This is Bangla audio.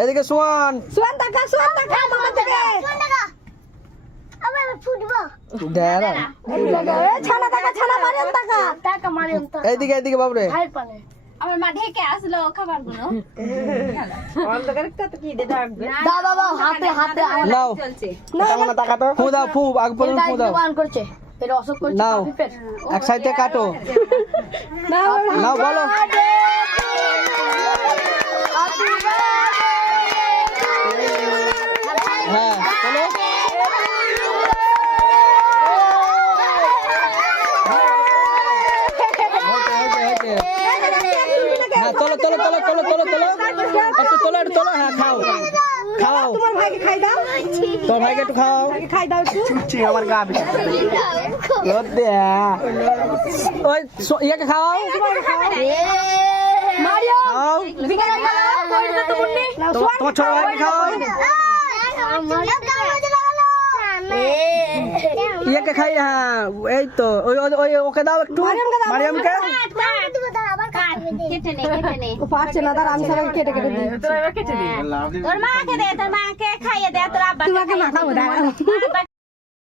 এদিকে সোয়ান এইদিকে এইদিকে বাবরে আমার মা ঢেকে আসলো খাবার গুলো নাও ফু দাও ফু আগ পর্যন্ত ফু দাও নাও এক সাইডে কাটো নাও বলো হ্যাঁ চলো হ্যাঁ চলো চলো চলো চলো চলো চলো একটু চলো একটু চলো হ্যাঁ খাও খাও তোমার ভাইকে খাই দাও তোর ভাইকে একটু খাও খাই দাও একটু চুচি আমার গা ওই ইয়াকে খাও খাও তোমার ছোট ভাইকে খাও ইয়াকে খাই হ্যাঁ এই তো ওই ওই ওকে দাও একটু মারিয়ামকে পারছে না তার আমি সবাই কেটে কেটে দিই তোর মাকে দে তোর মাকে খাইয়ে দে তোর আব্বা তোমাকে মাখাবো দাঁড়াও